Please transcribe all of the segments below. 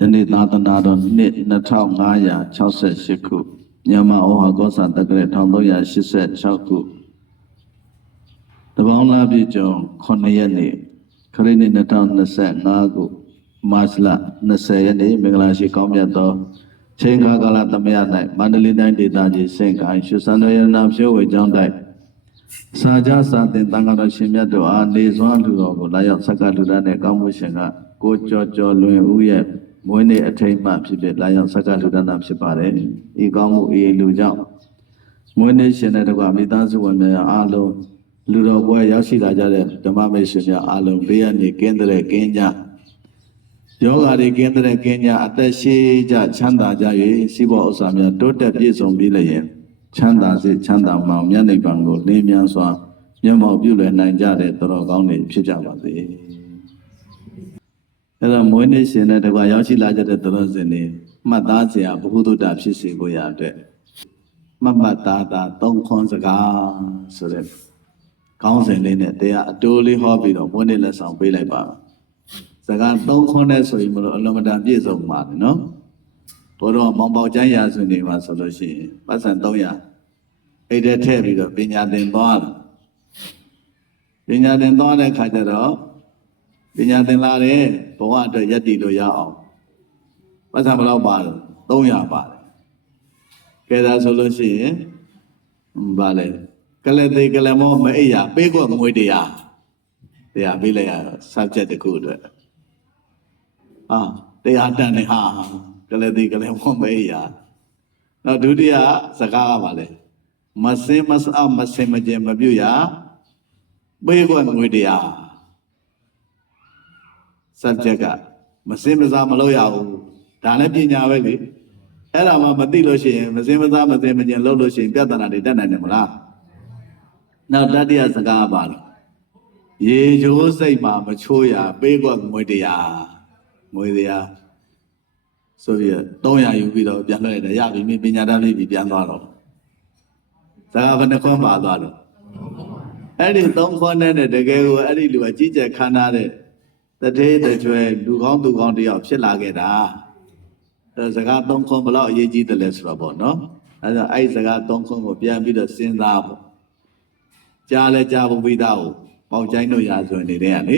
ယနေ့သာသနာတော်နှစ်2568ခုမြန်မာဩဟာကောစာတက္ကရာ1386ခုတပေါင်းလားပြည့်ကျော်9ရက်နေ့ခရစ်နှစ်2025ခုမတ်လ20ရက်နေ့မင်္ဂလာရှိကောင်းမြတ်သောချိန်ခါကာလသမယ၌မန္တလေးတိုင်းဒေသကြီးစင်ကိုင်းရွှေစံတော်ရဏဖြိုးဝေကျောင်းတိုက်စာကြစာတင်တန်ခါတော်ရှင်မြတ်တို့အားနေစွမ်းလူတော်ကိုလာရောက်ဆက်ကလူသားနဲ့ကောင်းမှုရှင်ကကိုကြော်ကြော်လွင်ဦးရဲ့ မွေးနေ့အထိမ်းအမှဖြစ်ဖြစ်လာရောက်ဆက်ကလူသားနာဖြစ်ပါတယ်။ဤကောင်းမှုဤလူကြောင့်မွေးနေ့ရှင်တဲ့တကွာမိသားစုဝင်များအားလုံးလူတော်ဘွဲရောက်ရှိလာကြတဲ့ဓမ္မမိတ်ဆွေများအားလုံးဘေးရန်နေကင်းတဲ့ကင်းကြယောဂါတွေကင်းတဲ့ကင်းကြအသက်ရှိကြချမ်းသာကြ၍စီးပွားဥစ္စာများတိုးတက်ပြည့်စုံပြီးလျင်ချမ်းသာစေချမ်းသာမှောင်မြတ်နိဗ္ဗာန်ကိုလင်းမြန်စွာမျက်မှောက်ပြုလွယ်နိုင်ကြတဲ့သတော်ကောင်းတွေဖြစ်ကြပါစေ။ အဲတော့မွေးနေ့ရှင်တဲ့တကွာရောက်ရှိလာကြတဲ့သတော်စင်တွေမှတ်သားစရာဘုဟုတ္တဖြစ်စေကိုရအတွက်မတ်မတ်သားသားသုံးခွန်းစကားဆိုတဲ့ကောင်းစဉ်လေးနဲ့တရားအတိုးလေးဟောပြီးတော့မွေးနေ့လက်ဆောင်ပေးလိုက်ပါမယ်။စကားသုံးခွန်းနဲ့ဆိုရင်မလို့အလုံးမတန်ပြည့်စုံပါတယ်နော်။ဘုရားမောင်ပေါချမ်းရာဆိုနေမှာဆိုလို့ရှိရင်ပတ်စံ300အိတ်ထဲထည့်ပြီးတော့ပညာသင်သွားတယ်။ပညာသင်သွားတဲ့ခါကျတော့ ပညာသင်လာတယ်ဘဝအတွက်ယက်တည်လို့ရအောင်ပတ်စံဘယ်လောက်ပါလဲ300ပါတယ်။ကဲဒါဆိုလို့ရှိရင်ဟွန်းဗာလေကလသေးကလမောမအိပ်ရပေးကွက်ငွေတရားတရားပေးလိုက်ရ subject တစ်ခုအတွက်အာတရားတန်နေဟာကလသေးကလမောမအိပ်ရနောက်ဒုတိယစကားကပါလေမစင်မစအမစင်မကျင်မပြုတ်ရပေးကွက်ငွေတရား subject ကမစင်မစားမလုပ်ရဘူးဒါလည်းပညာပဲလေအဲ့ဒါမှမသိလို့ရှိရင်မစင်မစားမစင်မကျင်လုပ်လို့ရှိရင်ပြဿနာတွေတက်နိုင်တယ်မလားနောက်တတိယစကားပါတော့ရေချိုးစိတ်မှာမချိုးရပေးကွက်ငွေတရားငွေတရားဆိုပြီးတော့300ယူပြီးတော့ပြန်လွှဲတယ်ရပြီမင်းပညာတတ်ပြီပြန်သွားတော့စကားဘယ်နှခွန်းပါသွားတော့အဲ့ဒီ3ခွန်းနဲ့တကယ်ကိုအဲ့ဒီလူကကြီးကျယ်ခမ်းနားတဲ့ တထေးတကြွယ်လူကောင်းသူကောင်းတယောက်ဖြစ်လာခဲ့တာအဲစကား3ခွန်းဘယ်လောက်အရေးကြီးတယ်လဲဆိုတော့ပေါ့နော်အဲဒါအဲ့ဒီစကား3ခွန်းကိုပြန်ပြီးတော့စဉ်းစားဖို့ကြားလဲကြားဖို့ပြီးသားကိုပေါက်ချိုင်းတို့ရာဇဝင်နေတဲ့ကလေ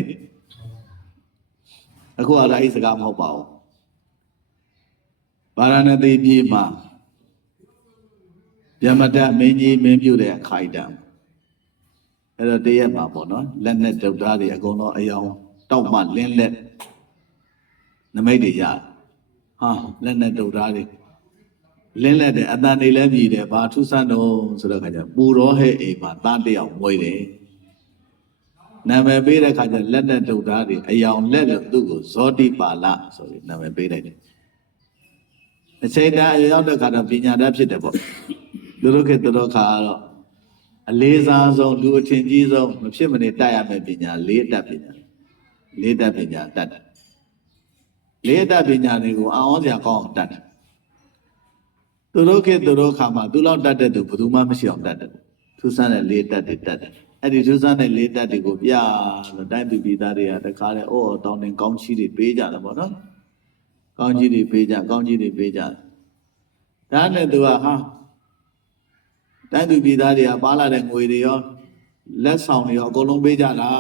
အခုကတော့အဲ့ဒီစကားမဟုတ်ပါဘူးဗာရာဏသီပြည်မှာဗျမတမင်းကြီးမင်းပြုတဲ့ခိုင်တံအဲ့တော့တရက်မှာပေါ့နော်လက်နဲ့ဒုတ်သားတွေအကုန်လုံးအယောင် တောက်မှလင်းလက်နမိတ်တွေရဟာလက်နဲ့ဒုတ်သားတွေလင်းလက်တဲ့အတန်တွေလည်းမြည်တယ်ဘာထူးဆန်းတော့ဆိုတော့ခါကျပူရောဟဲ့အိမ်မှာသားတယောက်မွေးတယ်နာမည်ပေးတဲ့ခါကျလက်နဲ့ဒုတ်သားတွေအယောင်လက်လို့သူ့ကိုဇောတိပါဠဆိုပြီးနာမည်ပေးလိုက်တယ်အချိန်တန်အရောက်တဲ့ခါတော့ပညာတတ်ဖြစ်တယ်ပေါ့လူတို့ခေတ်တို့ခါကတော့အလေးစားဆုံးလူအထင်ကြီးဆုံးမဖြစ်မနေတတ်ရမယ့်ပညာလေးတတ်ပညာ လေးတတ်ပညာတတ်တယ်လေးတတ်ပညာတွေကိုအအောင်စရာကောင်းအောင်တတ်တယ်သူတို့ခေတ်သူတို့ခါမှာသူလောက်တတ်တဲ့သူဘယ်သူမှမရှိအောင်တတ်တယ်ထူးဆန်းတဲ့လေးတတ်တွေတတ်တယ်အဲ့ဒီထူးဆန်းတဲ့လေးတတ်တွေကိုပြလို့တိုင်းသူပြည်သားတွေကတခါလေအော်တောင်းတင်ကောင်းချီးတွေပေးကြတယ်ပေါ့နော်ကောင်းချီးတွေပေးကြကောင်းချီးတွေပေးကြဒါနဲ့သူကဟာတိုင်းသူပြည်သားတွေကပါလာတဲ့ငွေတွေရောလက်ဆောင်တွေရောအကုန်လုံးပေးကြတာ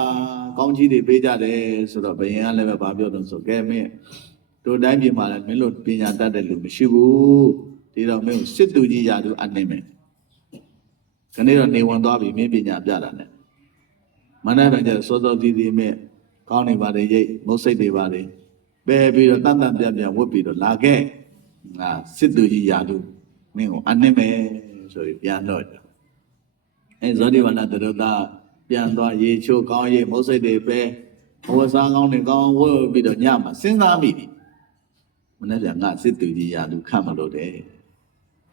ကောင်းချီးတွေပေးကြတယ်ဆိုတော့ဘယင်ကလည်းပဲဗာပြောတော့ဆိုကဲမင်းတို့တိုင်းပြည်မှာလည်းမင်းတို့ပညာတတ်တဲ့လူမရှိဘူးဒီတော့မင်းကိုစစ်သူကြီးရာသူအနှိမ့်မယ်ခဏတော့နေဝင်သွားပြီမင်းပညာပြတာနဲ့မနေ့ကကျစောစောတီးတီးမဲ့ကောင်းနေပါတယ်ရိတ်မုတ်စိတ်တွေပါတယ်ပယ်ပြီးတော့တန်တန်ပြတ်ပြတ်ဝတ်ပြီးတော့လာခဲ့ငါစစ်သူကြီးရာသူမင်းကိုအနှိမ့်မယ်ဆိုပြီးပြန်တော့တယ်အဲဇောတိဝန္ဒတရတာ ပြန်သွားရေချိုးကောင်းရေမုတ်စိတ်တွေပဲဘဝစားကောင်းတွေကောင်းဝတ်ပြီးတော့ညမှာစဉ်းစားမိပြီမနေ့ကငါစစ်သူကြီးရာသူခတ်မလို့တယ်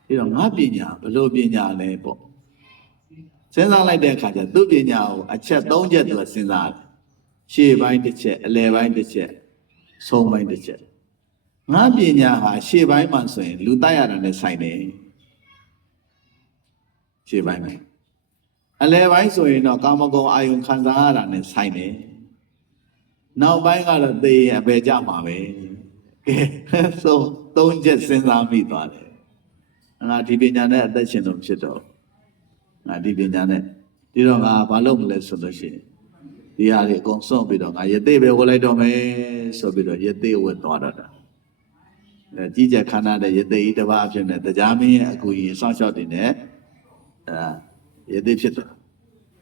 အဲတော့ငါပညာဘလို့ပညာလဲပေါ့စဉ်းစားလိုက်တဲ့အခါကျသူ့ပညာကိုအချက်၃ချက်သူကစဉ်းစားတယ်ရှေ့ပိုင်းတစ်ချက်အလယ်ပိုင်းတစ်ချက်ဆုံးပိုင်းတစ်ချက်ငါပညာဟာရှေ့ပိုင်းမှာဆိုရင် လူတိုက်ရတာနဲ့ဆိုင်တယ်ရှေ့ပိုင်းမှာ အလယ်ပိုင်းဆိုရင်တော့ကာမဂုဏ်အာယုံခံစားရတာနဲ့ဆိုင်တယ်နောက်ပိုင်းကတော့သေရင်အပေကြမှာပဲကဲသုံးသုံးချက်စဉ်းစားမိသွားတယ်ငါဒီပညာနဲ့အသက်ရှင်လို့ဖြစ်တော့ငါဒီပညာနဲ့ဒီတော့ငါဘာလုပ်မလဲဆိုလို့ရှိရင်ဒီဟာတွေအကုန်စွန့်ပြီးတော့ငါယသိပဲဝတ်လိုက်တော့မယ်ဆိုပြီးတော့ယသိဝတ်သွားတော့တာအဲကြီးကြပ်ခန္ဓာတဲ့ယသိဤတစ်ပါးအဖြစ်နဲ့တရားမင်းရဲ့အကူအညီစောင့်ရှောက်တင်တဲ့အဲ ယသိဖြစ်သွား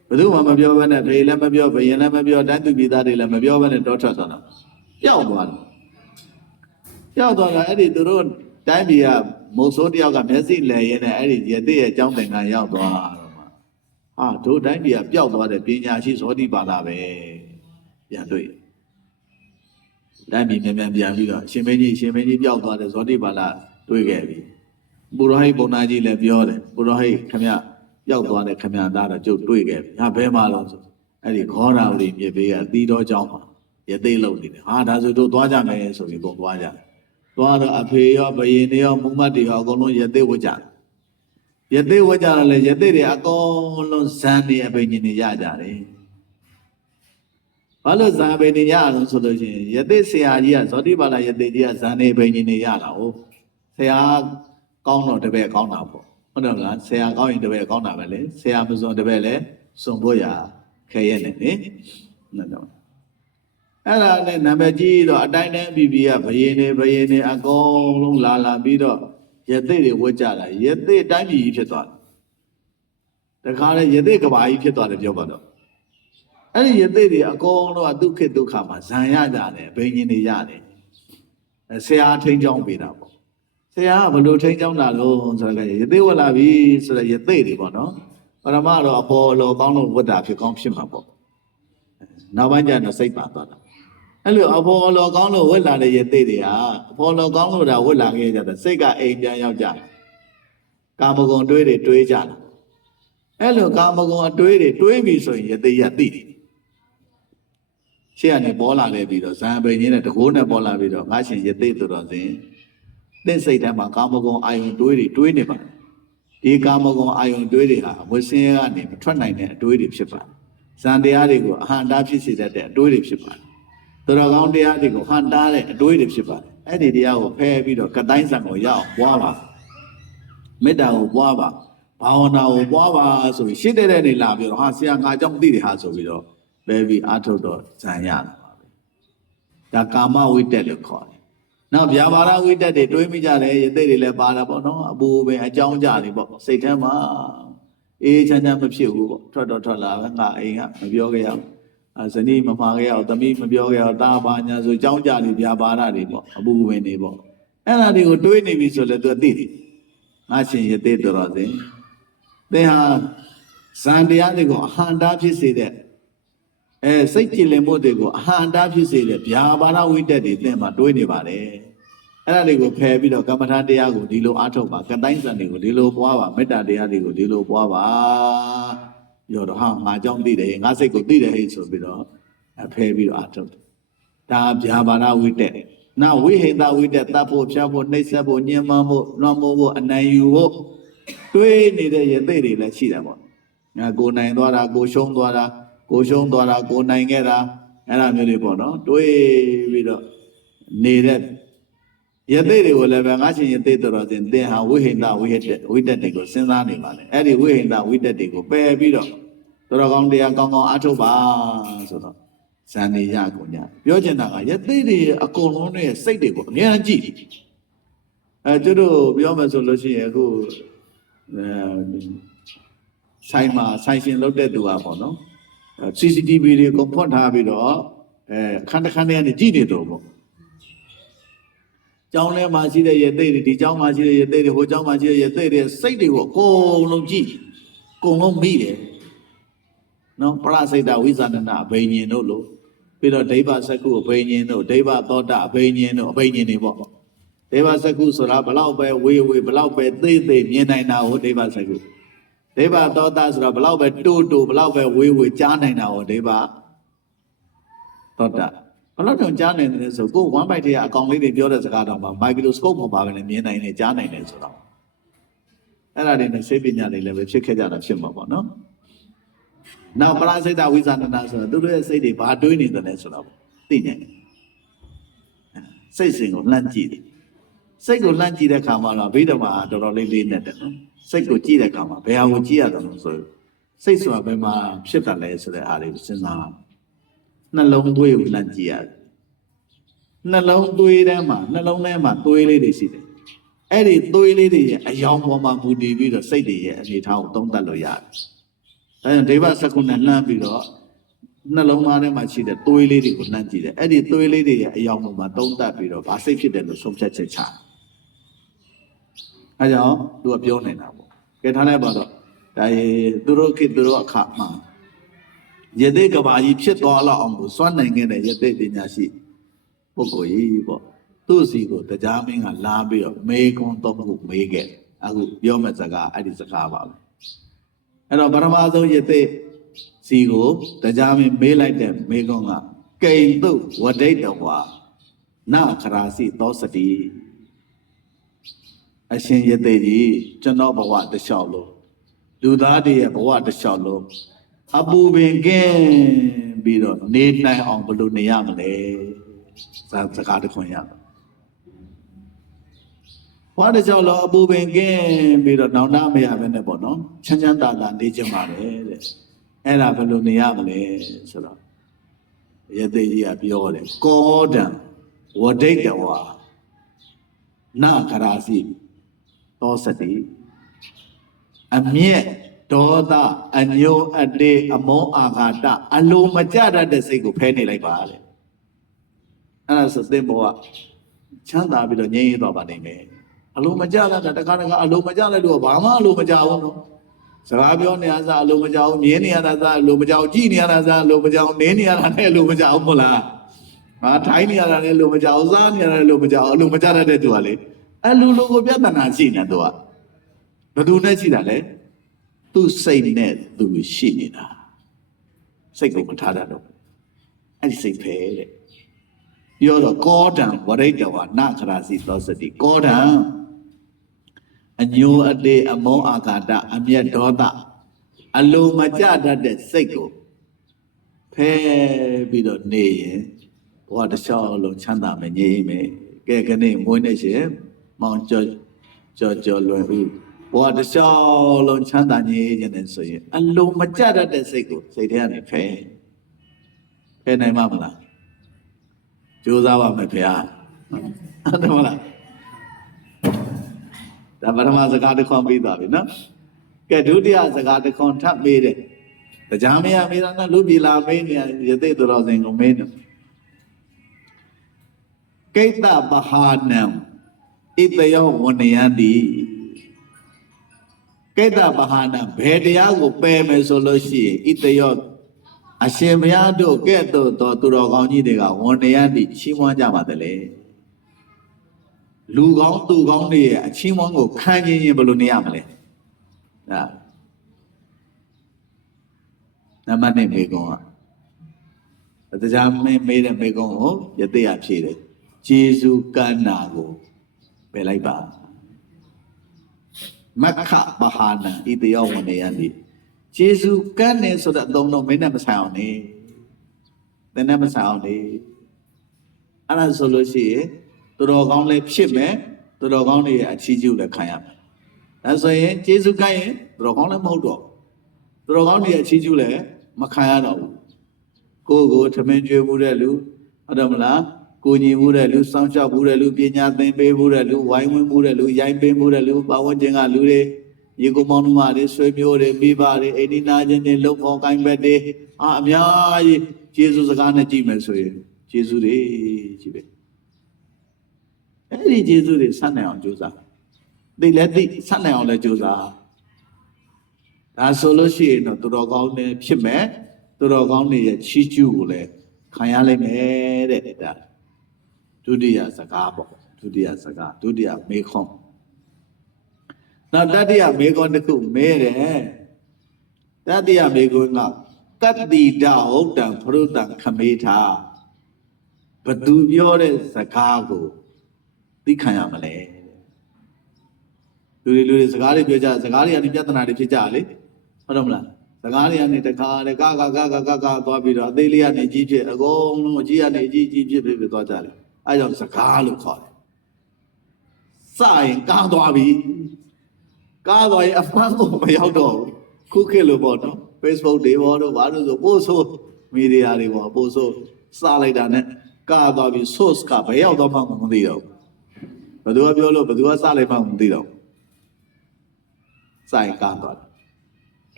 ဘယ်သူမှမပြောဘဲနဲ့ဖေလည်းမပြောဘယင်လည်းမပြောတန်းသူပြည်သားတွေလည်းမပြောဘဲနဲ့တောထွက်သွားတော့ပျောက်သွားတယ်ရောက်သွားတာအဲ့ဒီသူတို့တိုင်းပြည်ကမုံစိုးတယောက်ကမျက်စိလဲရင်းနဲ့အဲ့ဒီရသေးရဲ့အကြောင်းသင်္ကန်းရောက်သွားတော့မှဟာတို့တိုင်းပြည်ကပျောက်သွားတဲ့ပညာရှိဇောတိပါဠိပဲပြန်တွေ့တိုင်းပြည်မြန်မြန်ပြန်ပြီးတော့ရှင်မင်းကြီးရှင်မင်းကြီးပျောက်သွားတဲ့ဇောတိပါဠိတွေ့ခဲ့ပြီပုရောဟိတ်ပုံနာကြီးလည်းပြောတယ်ပုရောဟိတ်ခမရ ပျောက်သွားတဲ့ခမရသားတော့ကျုပ်တွေ့ခဲ့ပြီဟာဘဲမှာလို့ဆိုအဲ့ဒီခောရာဝတီမြေပေးကအသီးတော်ကြောင်းမှာရသေးလုံနေတယ်ဟာဒါဆိုတို့သွားကြမယ်ဆိုပြီးပုံသွားကြတယ်သွားတော့အဖေရောဘယင်းတွေရောမုံမတ်တွေရောအကုန်လုံးရသေးဝကြတယ်။ရသေးဝကြတော့လေရသေးတွေအကုန်လုံးဇန်နေအပိညာဉ်တွေရကြတယ်။ဘာလို့ဇန်အပိညာဉ်ရအောင်ဆိုလို့ရှိရင်ရသေးဆရာကြီးကဇောတိပါဠိရသေးကြီးကဇန်နေအပိညာဉ်တွေရတာဟုတ်။ဆရာကောင်းတော့တပည့်ကောင်းတာပေါ့။ ဟုတ်တယ်မလားဆရာကောင်းရင်တပည့်ကောင်းတာပဲလေ။ဆရာမစွန်တပည့်လည်းစွန်ဖို့ရခဲရဲ့နဲ့လေ။နော်တော့အဲ့ဒါနဲ့နံပါတ်ကြီးတော့အတိုင်းတိုင်းပြည်ပြည်ကဘယင်းနေဘယင်းနေအကုန်လုံးလာလာပြီးတော့ရသိတွေဝတ်ကြတာရသိတိုင်းပြည်ကြီးဖြစ်သွားတယ်တခါလေရသိကဘာကြီးဖြစ်သွားတယ်ပြောပါတော့အဲ့ဒီရသိတွေအကုန်လုံးကဒုက္ခဒုက္ခမှာဇံရကြတယ်ဘယင်းနေရတယ်အဲဆရာထိန်းချောင်းပေးတာပေါ့ ဆရာကဘယ်လိုထိန်းချောင်းတာလို့ဆိုတော့ရသိဝတ်လာပြီဆိုတော့ရသိတွေပေါ့နော်ပရမတော့အပေါ်လောကောင်းလို့ဝတ်တာဖြစ်ကောင်းဖြစ်မှာပေါ့နောက်ပိုင်းကျတော့စိတ်ပါသွားတာအဲ့လိုအဖော်လောကောင်းလို့ဝက်လာတဲ့ရသေးတွေဟာအဖော်လောကောင်းလို့ဒါဝက်လာခဲ့ကြတယ်စိတ်ကအိမ်ပြန်ရောက်ကြတယ်ကာမဂုဏ်တွေးတွေတွေးကြတာအဲ့လိုကာမဂုဏ်အတွေးတွေတွေးပြီဆိုရင်ရသေးရသိတယ်ရှေ့ကနေပေါ်လာလဲပြီးတော့ဇံပိန်ကြီးနဲ့တကိုးနဲ့ပေါ်လာပြီးတော့ငါရှင်ရသေးသူတော်စင် သင့်စိတ်ထဲမှာကာမဂုဏ်အာယုံတွေးတွေတွေးနေပါတယ်ဒီကာမဂုဏ်အာယုံတွေးတွေဟာဝဆင်းရဲကနေမထွက်နိုင်တဲ့အတွေးတွေဖြစ်ပါတယ်ဇံတရားတွေကိုအဟံတာဖြစ်စေတတ်တဲ့အတွေးတွေဖြစ်ပါတယ်သူတော်ကောင်းတရားတွေကိုဟန်တားတဲ့အတွေးတွေဖြစ်ပါတယ်အဲ့ဒီတရားကိုဖယ်ပြီးတော့ကတိုင်းဆံကိုရအောင်ပွားပါမေတ္တာကိုပွားပါဘာဝနာကိုပွားပါဆိုပြီးရှင်းတဲ့တဲ့နေလာပြီးတော့ဟာဆရာငါကြောင့်သိတယ်ဟာဆိုပြီးတော့ပဲပြီးအာထုတ်တော့ဇံရတာပါပဲဒါကာမဝိတက်လို့ခေါ်တယ် နောက်ဗျာပါဒဝိတက်တွေတွေးမိကြတယ်ယသိတွေလည်းပါတာပေါ့နော်အပူပင်အကြောင်းကြတယ်ပေါ့စိတ်ထဲမှာအေးချမ်းချမ်းမဖြစ်ဘူးပေါ့ထွက်တော့ထွက်လာပဲငါအိမ်ကမပြောကြရဘူးအဲဇနီးမမှာခဲ့ရအောင်သမီးမပြောခဲ့ရအောင်တာပါညာဆိုကြောင်းကြနေပြပါရတွေပေါ့အပူဝင်နေပေါ့အဲ့ဒါတွေကိုတွေးနေပြီဆိုလည်းသူသိတယ်ငါရှင်ရသေးတော်စင်သင်ဟာဇန်တရားတွေကိုအဟန္တာဖြစ်စေတဲ့ အဲစိတ်ကြည်လင်ဖို့တွေကိုအဟန္တာဖြစ်စေတဲ့ဗျာပါရဝိတက်တွေသင်မှာတွေးနေပါတယ်အဲ့ဒါတွေကိုဖယ်ပြီးတော့ကမ္မထာတရားကိုဒီလိုအားထုတ်ပါကတိုင်းစံတွေကိုဒီလိုပွားပါမေတ္တာတရားတွေကိုဒီလိုပွားပါပြောတော့ဟာငါကြောင့်သိတယ်ငါစိတ်ကိုသိတယ်ဟဲ့ဆိုပြီးတော့အဖယ်ပြီးတော့အားထုတ်တယ်ဒါဗျာပါရဝိတက်နာဝိဟိတဝိတက်တတ်ဖို့ဖြတ်ဖို့နှိပ်စက်ဖို့ညှဉ်းပန်းဖို့လွှမ်းမိုးဖို့အနိုင်ယူဖို့တွေးနေတဲ့ရသေးတွေလည်းရှိတယ်ပေါ့ငါကိုနိုင်သွားတာကိုရှုံးသွားတာ ကိုရှုံးသွားတာကိုနိုင်ခဲ့တာအဲ့ဒါမျိုးတွေပေါ့နော်တွေးပြီးတော့နေတဲ့ရသေးတွေကိုလည်းပဲငါချင်းရသေးတော်စဉ်သင်ဟာဝိဟိတဝိဟိတက်ဝိတက်တွေကိုစဉ်းစားနေပါလေအဲ့ဒီဝိဟိတဝိတက်တွေကိုပယ်ပြီးတော့တော်ကောင်းတရားကောင်းကောင်းအားထုတ်ပါဆိုတော့ဇန်နေရကုန်ကြပြောချင်တာကရသေးတွေအကုန်လုံးနဲ့စိတ်တွေကိုအများကြီးကြည့်အဲသူတို့ပြောမှဆိုလို့ရှိရင်အခုအဲဆိုင်မှာဆိုင်ရှင်လုပ်တဲ့သူอ่ะပေါ့နော် CCTV တွေကုန်ဖွင့်ထားပြီးတော့အဲခန်းတစ်ခန်းထဲကနေကြည့်နေတော့ပေါ့ကျောင်းထဲမှာရှိတဲ့ရသေးတွေဒီကျောင်းမှာရှိတဲ့ရသေးတွေဟိုကျောင်းမှာရှိတဲ့ရသေးတွေစိတ်တွေကိုအကုန်လုံးကြည့်အကုန်လုံးမိတယ်နော်ပရစိတ်တဝိဇာဏနာအဘိညာဉ်တို့လို့ပြီးတော့ဒိဗ္ဗစက္ခုအဘိညာဉ်တို့ဒိဗ္ဗသောတာအဘိညာဉ်တို့အဘိညာဉ်တွေပေါ့ဒိဗ္ဗစက္ခုဆိုတာဘလောက်ပဲဝေးဝေးဘလောက်ပဲသိသိမြင်နိုင်တာကိုဒိဗ္ဗစက္ခု ဒိဗ္ဗသောတာဆိုတော့ဘလောက်ပဲတိုးတိုးဘလောက်ပဲဝေးဝေးကြားနိုင်တာဟောဒိဗ္ဗသောတာဘလောက်တောင်ကြားနိုင်တယ်ဆိုကိုယ်1 byte ထဲကအကောင်လေးတွေပြောတဲ့စကားတော့မှ microscope မှာပါပဲလေမြင်နိုင်တယ်ကြားနိုင်တယ်ဆိုတော့အဲ့ဒါတွေနဲ့စိတ်ပညာတွေလည်းပဲဖြစ်ခဲ့ကြတာဖြစ်မှာပေါ့နော်နောက်ပရာစိတ်တဝိဇာဏနာဆိုတော့သူတို့ရဲ့စိတ်တွေဘာတွေးနေတယ်လဲဆိုတော့သိနေတယ်စိတ်စဉ်ကိုလှမ်းကြည့်တယ် စိတ်ကိုလှမ်းကြည့်တဲ့အခါမှာတော့ဗိဓမာတော်တော်လေးလေးနဲ့တယ်နော်စိတ်ကိုကြည့်တဲ့အခါမှာဘယ်ဟာကိုကြည့်ရတယ်လို့ဆိုစိတ်ဆိုတာဘယ်မှာဖြစ်တယ်လဲဆိုတဲ့အားလေးကိုစဉ်းစားတာနှလုံးသွေးကိုလှမ်းကြည့်ရတယ်နှလုံးသွေးထဲမှာနှလုံးထဲမှာသွေးလေးတွေရှိတယ်အဲ့ဒီသွေးလေးတွေရဲ့အယောင်ပေါ်မှာမူတည်ပြီးတော့စိတ်တွေရဲ့အနေအထားကိုသုံးသပ်လို့ရတယ်ဒါကြောင့်ဒေဝစကုနဲ့လှမ်းပြီးတော့နှလုံးသားထဲမှာရှိတဲ့သွေးလေးတွေကိုနှမ်းကြည့်တယ်အဲ့ဒီသွေးလေးတွေရဲ့အယောင်ပေါ်မှာသုံးသပ်ပြီးတော့ဗာစိတ်ဖြစ်တယ်လို့ဆုံးဖြတ်ချက်ချ အဲကြောင့်သူကပြောနေတာပေါ့ကဲထားလိုက်ပါတော့ဒါရေသူတို့ခေတ်သူတို့အခါမှာယသိကဘာကြီးဖြစ်သွားလောက်အောင်ကိုစွန့်နိုင်ခဲ့တဲ့ယသိပညာရှိပုဂ္ဂိုလ်ကြီးပေါ့သူ့စီကိုတရားမင်းကလာပြီးတော့မေကွန်းတော့ခုမေးခဲ့တယ်အခုပြောမဲ့စကားအဲ့ဒီစကားပါပဲအဲ့တော့ပထမဆုံးယသိစီကိုတရားမင်းမေးလိုက်တဲ့မေကွန်းကကိန်တုဝဒိတဝါနာခရာစီသောစတိ အရှင်ယသိကြီးကျွန်တော်ဘဝတစ်လျှောက်လုံးလူသားတွေရဲ့ဘဝတစ်လျှောက်လုံးအပူပင်ကင်းပြီးတော့နေနိုင်အောင်ဘယ်လိုနေရမလဲသာစကားတစ်ခွန်းရမယ်ဘဝတစ်လျှောက်လုံးအပူပင်ကင်းပြီးတော့နောင်တမရဘဲနဲ့ပေါ့နော်ချမ်းချမ်းသာသာနေကြပါလေတဲ့အဲ့ဒါဘယ်လိုနေရမလဲဆိုတော့ယသိကြီးကပြောတယ်ကောဒံဝဒိတဝါနာခရာစီ သောစတိအမျက်ဒေါသအညိုအတေအမောအာဃာတအလိုမကြတတ်တဲ့စိတ်ကိုဖဲနေလိုက်ပါလေအဲ့ဒါဆိုသင်ဘောကချမ်းသာပြီးတော့ငြိမ်းရသွားပါနိုင်မယ်အလိုမကြတတ်တာတခါတခါအလိုမကြတဲ့လူကဘာမှအလိုမကြဘူးနော်စကားပြောနေရစားအလိုမကြဘူးမြင်နေရတာစားအလိုမကြဘူးကြည့်နေရတာစားအလိုမကြဘူးနေနေရတာလည်းအလိုမကြဘူးမဟုတ်လားဟာထိုင်းနေရတာလည်းအလိုမကြဘူးစားနေရတာလည်းအလိုမကြဘူးအလိုမကြတတ်တဲ့သူကလေ အလူလိုကိုပြဿနာရှိနေသူကဘယ်သူနဲ့ရှိတာလဲသူစိတ်နဲ့သူရှိနေတာစိတ်ကိုမထားတတ်တော့ဘူးအဲ့ဒီစိတ်ပဲတဲ့ပြောတော့ကောဒံဝရိတဝနာခရာစီသောစတိကောဒံအညိုအတေအမောအာကာတအမျက်ဒေါသအလိုမကြတတ်တဲ့စိတ်ကိုဖဲပြီးတော့နေရင်ဘဝတစ်လျှောက်လုံးချမ်းသာမယ်ငြိမ်းမယ်ကဲခဏမွေးနေရှင် မောင်ကြောကြောကြောလွယ်ဦးဘဝတစ်လျှောက်လုံးချမ်းသာငြိမ်းခြင်းနဲ့ဆိုရင်အလိုမကြတတ်တဲ့စိတ်ကိုစိတ်ထဲကနေဖဲဖဲနိုင်မှာမလားကြိုးစားပါမယ်ဖေဟာဟုတ်တယ်မလားဒါပထမစကားတစ်ခွန်ပြီးသွားပြီနော်ကဲဒုတိယစကားတစ်ခွန်ထပ်မေးတယ်တရားမရမေးတာနဲ့လူပြည်လာမေးနေရသိသူတော်စင်ကိုမေးတယ်ကိတ္တပဟာနံ ဣတယောဝဏယံတိကိတ္တပဟာနံဘယ်တရားကိုပယ်မယ်ဆိုလို့ရှိရင်ဣတယောအရှင်ဘုရားတို့ကဲ့သို့သောသူတော်ကောင်းကြီးတွေကဝဏယံတိချီးမွမ်းကြပါတယ်လေလူကောင်းသူကောင်းတွေရဲ့အချင်းမွန်းကိုခံရင်ရင်ဘယ်လိုနေရမလဲဒါနံပါတ်1မေကုံကတရားမင်းမေးတဲ့မေကုံကိုယသိရဖြေတယ်ဂျေဇုကန္နာကိုပ ယ်လိုက်ပါမက္ခပဟာနံဣတယောဝနေယံဒီဂျေဇုကန်းနေဆိုတဲ့အသုံးတော့မင်းနဲ့မဆိုင်အောင်နေသင်နဲ့မဆိုင်အောင်နေအဲ့ဒါဆိုလို့ရှိရင်သူတော်ကောင်းလည်းဖြစ်မယ်သူတော်ကောင်းတွေရဲ့အချီးကျူးလည်းခံရမယ်ဒါဆိုရင်ဂျေဇုကန်းရင်သူတော်ကောင်းလည်းမဟုတ်တော့သူတော်ကောင်းတွေရဲ့အချီးကျူးလည်းမခံရတော့ဘူးကိုယ့်ကိုထမင်းကျွေးမှုတဲ့လူဟုတ်တယ်မလား ကိုညီမှုတဲ့လူစောင့်ရှောက်မှုတဲ့လူပညာသင်ပေးမှုတဲ့လူဝိုင်းဝန်းမှုတဲ့လူရိုင်းပင်းမှုတဲ့လူပါဝင်ခြင်းကလူတွေရေကိုမောင်းနှမတွေဆွေမျိုးတွေမိဘတွေအိဒီနာချင်းတွေလုံဖို့ကိုင်းဘက်တွေအာအများကြီးယေရှုစကားနဲ့ကြည့်မယ်ဆိုရင်ယေရှုတွေကြည့်ပဲအဲ့ဒီယေရှုတွေဆက်နိုင်အောင်ကြိုးစားသိလဲသိဆက်နိုင်အောင်လည်းကြိုးစားဒါဆိုလို့ရှိရင်တော့သူတော်ကောင်းတွေဖြစ်မယ်သူတော်ကောင်းတွေရဲ့ချီးကျူးကိုလည်းခံရလိမ့်မယ်တဲ့ဒါ ဒုတိယစကားပေါ့ဒုတိယစကားဒုတိယမေခွန်းနောက်တတိယမေခွန်းတစ်ခုမဲတယ်တတိယမေခွန်းကကတ္တိတဟုတ်တံဖရုတံခမေထာဘသူပြောတဲ့စကားကိုသိခံရမလဲလူတွေလူတွေစကားတွေပြောကြစကားတွေကနေပြဿနာတွေဖြစ်ကြလေဟုတ်တယ်မလားစကားတွေကနေတခါတည်းကကကကကကသွားပြီးတော့အသေးလေးကနေကြီးဖြစ်အကုန်လုံးအကြီးကနေအကြီးကြီးဖြစ်ဖြစ်ဖြစ်သွားကြတယ် အဲကြောင့်စကားလို့ခေါ်တယ်စရင်ကားသွားပြီကားသွားရင်အဖမ်းကိုမရောက်တော့ဘူးခုခေတ်လို့ပေါ့နော် Facebook တွေပေါ့တော့ဘာလို့ဆိုပို့ဆိုမီဒီယာတွေပေါ့ပို့ဆိုစလိုက်တာနဲ့ကားသွားပြီ source ကဘယ်ရောက်တော့မှမသိတော့ဘူးဘယ်သူကပြောလို့ဘယ်သူကစလိုက်မှမသိတော့ဘူးစရင်ကားသွားတယ်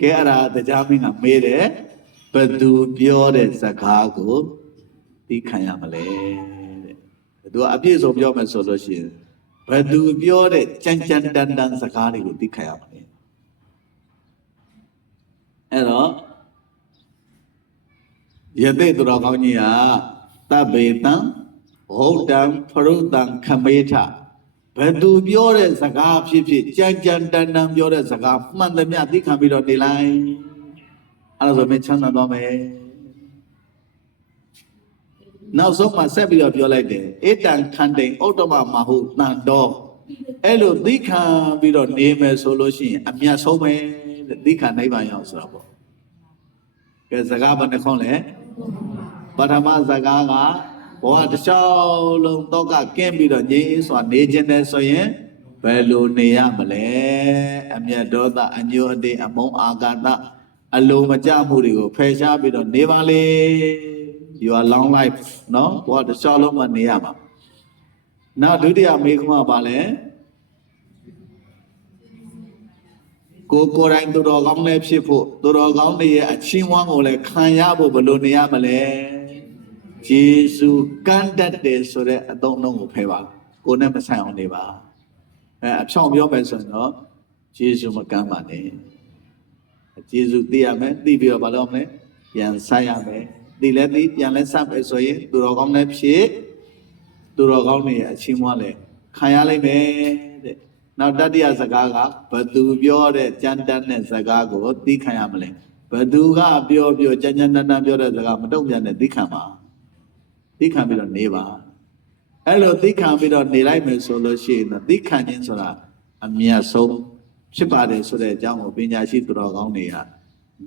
ကဲအဲ့ဒါတရားမင်းကမေးတယ်ဘယ်သူပြောတဲ့စကားကိုသိခံရမလဲတဲ့ဘယ် သူကအပြည့်စုံပြောမယ်ဆိုလို့ရှိရင်ဘယ်သူပြောတဲ့ကြမ်းကြမ်းတန်တန်စကားတွေကိုသိခံရမလဲအဲ့တော့ယသိသူတော်ကောင်းကြီးကတဗ္ဗေတံဟုတ်တံဖရုတံခမေထဘယ်သူပြောတဲ့စကားဖြစ်ဖြစ်ကြမ်းကြမ်းတန်တန်ပြောတဲ့စကားမှန်သမျှသိခံပြီးတော့နေလိုက်အဲ့ဒါဆိုမင်းချမ်းသာတော့မယ် နောက်ဆုံးမှဆက်ပြီးတော့ပြောလိုက်တယ်ဧတံခန္တိန်ဩတ္တမမဟုတန်တော်အဲ့လိုသိခံပြီးတော့နေမယ်ဆိုလို့ရှိရင်အမြတ်ဆုံးပဲတဲ့သိခံနိုင်ပါရအောင်ဆိုတော့ပေါ့ကဲစကားဘယ်နှခေါလဲပထမစကားကဘောကတစ်လျှောက်လုံးတော့ကကင်းပြီးတော့ငြိမ်းစွာနေခြင်းနဲ့ဆိုရင်ဘယ်လိုနေရမလဲအမျက်ဒေါသအညိုအတေအမုန်းအာဃာတအလိုမကျမှုတွေကိုဖယ်ရှားပြီးတော့နေပါလေ your long life เนาะဘောကတစ်လျှောက်လုံးမှနေရမှာနောက်ဒုတိယမေးခွန်းကပါလဲကိုယ်ကိုယ်တိုင်သူတော်ကောင်းလည်းဖြစ်ဖို့သူတော်ကောင်းတွေရဲ့အချင်းဝမ်းကိုလည်းခံရဖို့ဘယ်လိုနေရမလဲဂျေစုကမ်းတတ်တယ်ဆိုတဲ့အသုံးအနှုန်းကိုဖယ်ပါကိုယ်နဲ့မဆိုင်အောင်နေပါအဲအဖြောင်းပြောမယ်ဆိုရင်တော့ဂျေစုမကမ်းပါနဲ့ဂျေစုသိရမယ်သိပြီးတော့ဘာလုပ်မလဲပြန်ဆက်ရမယ် သိလဲသိပြန်လဲဆက်ပဲဆိုရင်သူတော်ကောင်းလည်းဖြစ်သူတော်ကောင်းတွေရဲ့အချင်းဝမ်းလည်းခံရလိမ့်မယ်တဲ့နောက်တတိယစကားကဘသူပြောတဲ့ကြမ်းတမ်းတဲ့စကားကိုသိခံရမလဲဘသူကပြောပြောကြမ်းကြမ်းတမ်းတမ်းပြောတဲ့စကားမတုံ့ပြန်တဲ့သိခံပါသိခံပြီးတော့နေပါအဲ့လိုသိခံပြီးတော့နေလိုက်မယ်ဆိုလို့ရှိရင်တော့သိခံခြင်းဆိုတာအမြတ်ဆုံးဖြစ်ပါတယ်ဆိုတဲ့အကြောင်းကိုပညာရှိသူတော်ကောင်းတွေက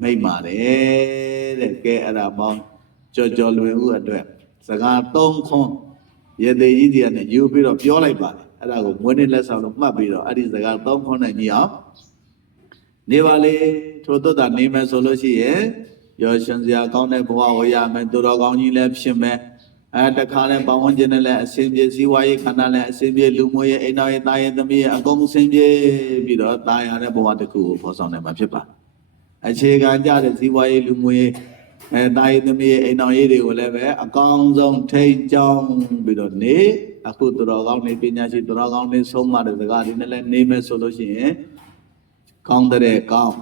မိတ်ပါတယ်တဲ့ကဲအဲ့ဒါမောင်း ကြော်ကြော်လွင်ဥအတွက်စကား၃ခွန်းရေသေးကြီးတွေကနေယူပြီးတော့ပြောလိုက်ပါတယ်အဲ့ဒါကိုမွေးနေ့လက်ဆောင်လို့မှတ်ပြီးတော့အဲ့ဒီစကား၃ခွန်းနဲ့ညီအောင်နေပါလေထို့သောတာနေမယ်ဆိုလို့ရှိရင်ရောရှင်စရာကောင်းတဲ့ဘဝကိုရမယ်သူတော်ကောင်းကြီးလည်းဖြစ်မယ်အဲတခါလဲပတ်ဝန်းကျင်နဲ့လည်းအစဉ်ပြေစည်းဝါးရေးခန္ဓာလည်းအစဉ်ပြေလူမျိုးရေးအိမ်တော်ရေးတာရေးသမီးရေးအကုန်အစဉ်ပြေပြီးတော့တာယာတဲ့ဘဝတစ်ခုကိုဖော်ဆောင်နိုင်မှာဖြစ်ပါအခြေခံကြတဲ့စည်းဝါးရေးလူမျိုးရေး အဲတာရေးသမီးရေးအိမ်တော်ရေးတွေကိုလည်းပဲအကောင်းဆုံးထိန်းကျောင်းပြီးတော့နေအခုသူတော်ကောင်းနေပညာရှိသူတော်ကောင်းနေဆုံးမတဲ့စကားတွေနဲ့လည်းနေမယ်ဆိုလို့ရှိရင်ကောင်းတဲ့ကောင်း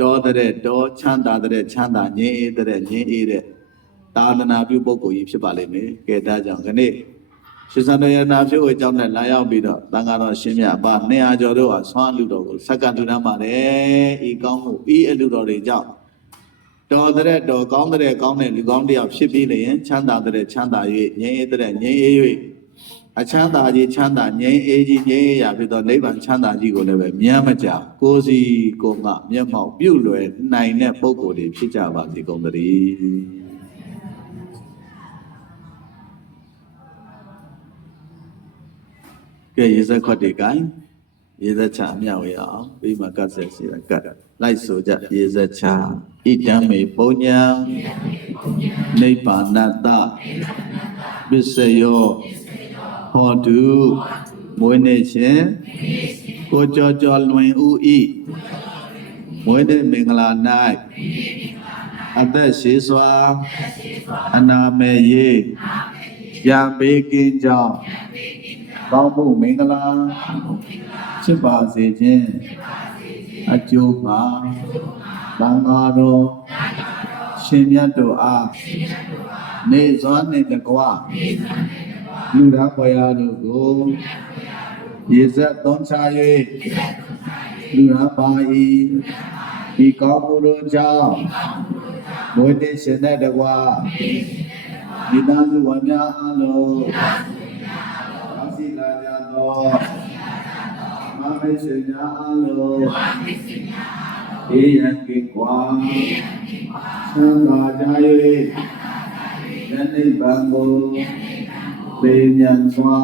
တော်တဲ့တော်ချမ်းသာတဲ့ချမ်းသာငြိမ်းအေးတဲ့ငြိမ်းအေးတဲ့သာသနာပြုပုဂ္ဂိုလ်ကြီးဖြစ်ပါလိမ့်မယ်။ကဲဒါကြောင့်ခဏရှင်စံတော်ရနာဖြိုးအကြောင်းနဲ့လာရောက်ပြီးတော့တန်ဃာတော်ရှင်မြတ်အပါ200ကျော်တို့ဟာဆွမ်းလူတော်ကိုဆက်ကတူတမ်းပါတယ်။ဤကောင်းမှုဤအလူတော်တွေကြောင့် တော်တဲ့တော်ကောင်းတဲ့ကောင်းတဲ့လူကောင်းတရားဖြစ်ပြီးလျင်ချမ်းသာတဲ့ချမ်းသာ၍ငြိမ်းအေးတဲ့ငြိမ်းအေး၍အချမ်းသာကြီးချမ်းသာငြိမ်းအေးကြီးငြိမ်းအေးရာဖြစ်သောနိဗ္ဗာန်ချမ်းသာကြီးကိုလည်းပဲမြတ်မကြကိုယ်စီကိုယ်ငှမျက်မှောက်ပြုလွယ်နိုင်တဲ့ပုဂ္ဂိုလ်တွေဖြစ်ကြပါစေကုန်သတည်းကဲရေစက်ခွက်တွေကိုင် ရေစက်ချအမြောက်ရအောင်ပြီးမှကတ်ဆက်စီကတ်လိုက်ဆိုကြရေစက်ချဣတံမေပုံညာနိဗ္ဗာနတပစ္စယောဟောတုမွေးနေ့ရှင်ကိုကြောကြောလွင်ဥဤမွေးနေ့မင်္ဂလာ၌အသက်ရှိစွာအနာမေယေရံပေကင်းကြောင်းကောင်းမှုမင်္ဂလာ ဖြစ်ပါစေခြင်းအကျိုးမှာသံဃာတော်ရှင်မြတ်တို့အားနေစွမ်းနေတကွာလူသားပေါ်ရတို့ကိုရေဆက်သုံးချ၍လူသားပါ၏ဒီကောင်းမှုတို့ကြောင့်ဘုရားရှင်တဲ့တကွာဒီသားစုဝင်များအားလုံးပါစီလာကြသော မမေရှင်များအားလုံးဒီယံကိကွာသံဃာကြ၍ယနေ့ဗံကိုပေမြန်စွာ